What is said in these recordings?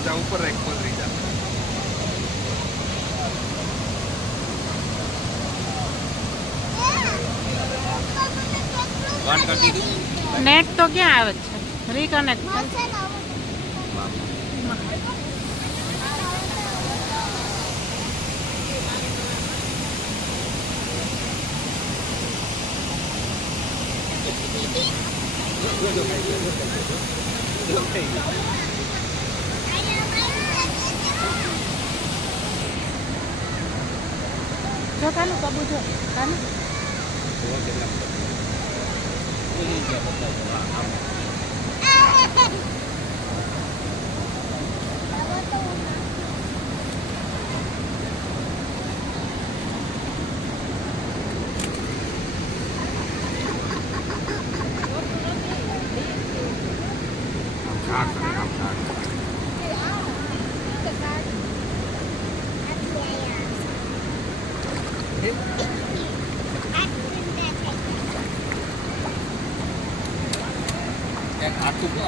મોટા ઉપર રાખ પતરી જા નેટ તો ક્યાં આવે છે રીકનેક્ટ જો કાલુ કબુ જો કાલુ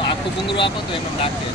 આખું ભૂંગળું આપો તો એમને નાખે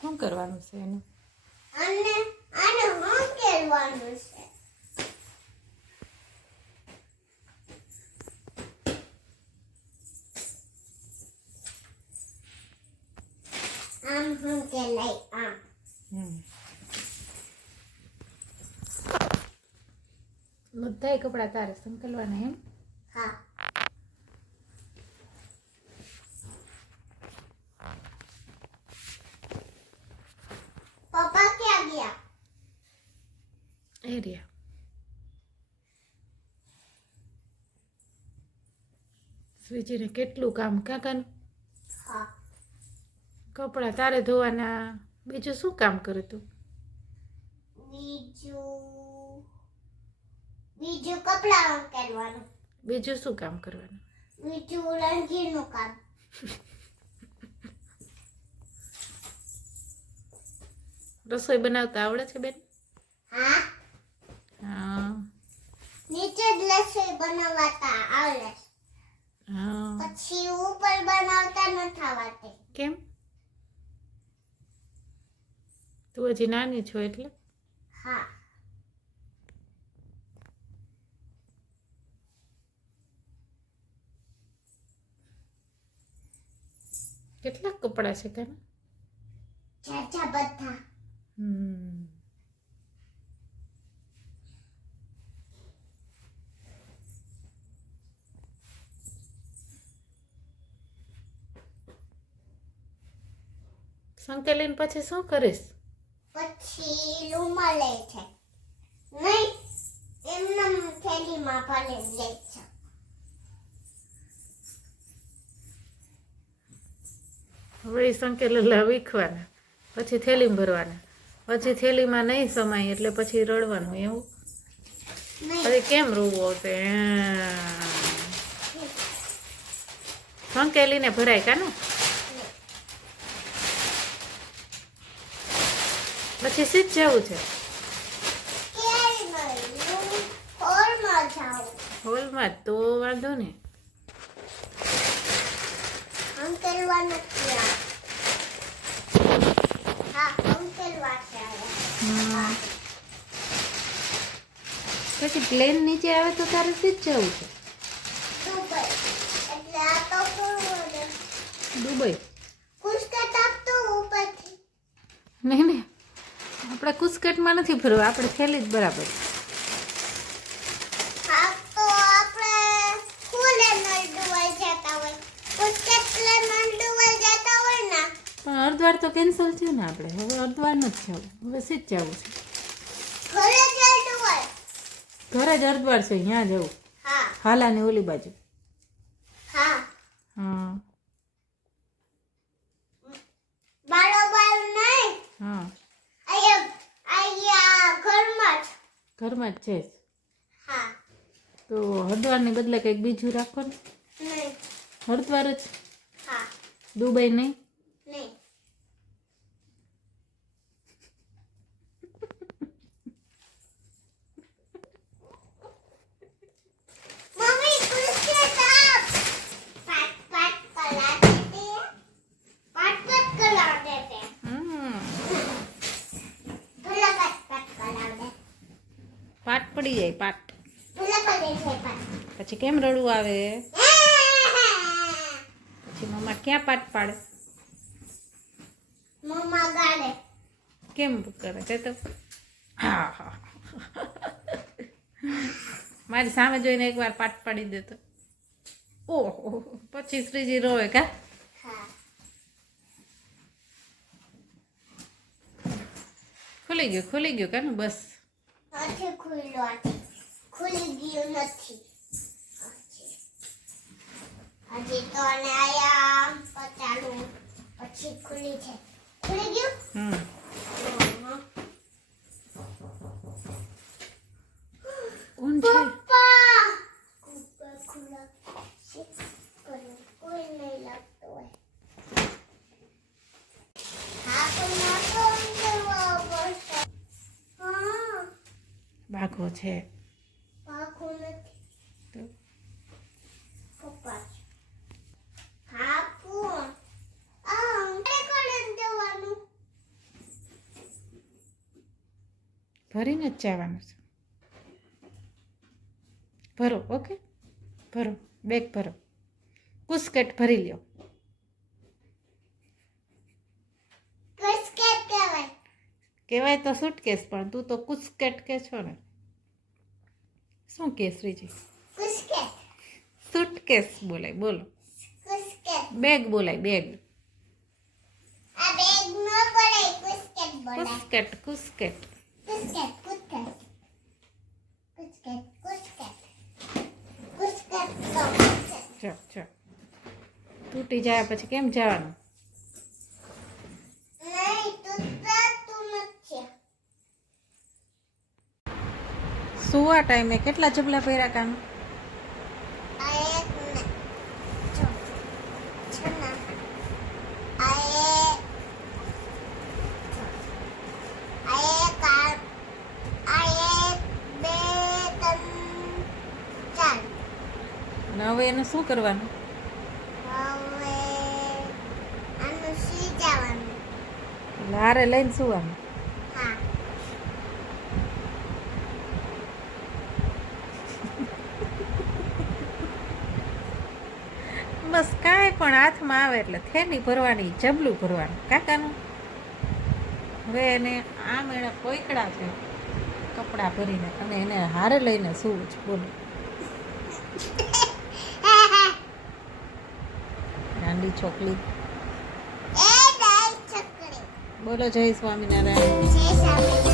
શું કરવાનું છે એનું આને હું કરવાનું છે આમ હું કે લઈ આમ બધાય કપડા તારે સંકલવાના એમ હા પપ્પા ક્યાં ગયા એરિયા સ્વીચીને કેટલું કામ કાકાનું હા કપડા તારે ધોવાના બીજું શું કામ કરે તું બીજું કપડા કરવાનું બીજું શું કામ કરવાનું બીજું રંગીનું કામ રસોઈ બનાવતા આવડે છે બેન હા હા નીચે જ રસોઈ બનાવતા આવડે હા પછી ઉપર બનાવતા નથી આવડતી કેમ તું હજી નાની છો એટલે હા કેટલા કપડા છે કાના ચાચા બધા સંકેલીને પછી શું કરીશ પછી રૂમમાં લે છે નહીં એમના થેલીમાં ભલે લે છે હવે એ સંકેલેલા વીખવાના પછી થેલીમાં ભરવાના પછી થેલીમાં નહીં સમાય એટલે પછી રડવાનું એવું અરે કેમ રોવું આવશે સંકેલીને ભરાય કાનું પછી સીધ જવું છે હોલમાં તો વાંધો ને પછી પ્લેન નીચે આવે તો તારે સીધ જવું છે દુબઈ કુછ નહીં નહીં આપણે કુસ્કેટમાં નથી ફરવું, આપણે થેલી જ બરાબર. હા તો આપણે સ્કૂલે નળડુવાઈ જતા હોય પુસ્તકલે નળડુવાઈ જતા હોય ને પણ અર્ધવાર તો કેન્સલ થયું ને આપણે, હવે અર્ધવાર નથી જવું, હવે સીધ જવું છે. ઘરે નળડુવાઈ ઘરે જ અર્ધવાર છે, ત્યાં જવું. હા હાલાની ઓલી બાજુ. હા હા બારોબાર નહીં હા અહીંયા ઘરમાં જ ઘરમાં જ છે. હા તો હરિદ્વારની બદલે કંઈક બીજું રાખો ને. નહીં હરિદ્વાર જ, હા દુબઈ નહીં. નહીં મમ્મી પુસ્તક આપ પાટ પાટ કલા દેતે પાટ પાટ કલા દેતે ભલા પાટ પાટ કલા દે પાટ પડી જાય પાટ, ભલા કલે છે પાટ પછી કેમ રડવું આવે, પછી મમ્મા ક્યાં પાટ પાડે, મમ્મા ગાડે કેમ કરે તે તો. હા હા મારી સામે જોઈને એકવાર પાટ પાડી દેતો. ઓહો પછી શ્રીજી રોવે કા. હા ખુલી ગયું કાનું બસ. નથી ખુલ્લો ખુલી ગયું નથી હજી તો ને આયા ચાલુ પછી ખુલી છે ખુલી ગયું કોણ છે? પપ્પા કુકર ખુલા છે કોઈ નહીં લાગતો હોય હા તો ના તો હા બાઘો છે પાખો નથી તો. પપ્પા હા પૂન કોણ દેવાનું ભરીને જ જવાનું છે. ભરો ઓકે, ભરો બેગ ભરો, કુસ્કેટ ભરી લ્યો. કુસ્કેટ કહેવાય કહેવાય તો સુટકેસ, પણ તું તો કુસ્કેટ કે છો ને. શું કે શ્રીજી? કુસ્કેટ સુટકેસ બોલાય, બોલો. કુસ્કેટ બેગ બોલાય, બેગ. આ બેગ નો બોલાય કુસ્કેટ બોલાય કુસ્કેટ કુસ્કેટ. કુસ્કેટ કુસ્કેટ કુસ્કેટ કુસ્કેટ કુસ્કેટ ચો ચો તૂટી જાય પછી કેમ જવાનું? નહીં તું નથી સુવા ટાઈમે કેટલા જબલા પહેર્યા કાનું? આ એક ને જો છના આ એક બે ત્રણ ચાર અને હવે એનું શું કરવાનું? હવે આનું સી જવાનું એટલે હારે લઈને સુવાનું. હા બસ કાંઈ પણ હાથમાં આવે એટલે થેલી ભરવાની, જબલું ભરવાનું કાકાનું. હવે એને આમ એણે પોઈકડા છે કપડાં ભરીને, અને એને હારે લઈને સૂવું છે. બોલો નાની છોકરી. એ ડાઈ છકડી બોલો જય સ્વામિનારાયણ. જય સ્વામિનારાયણ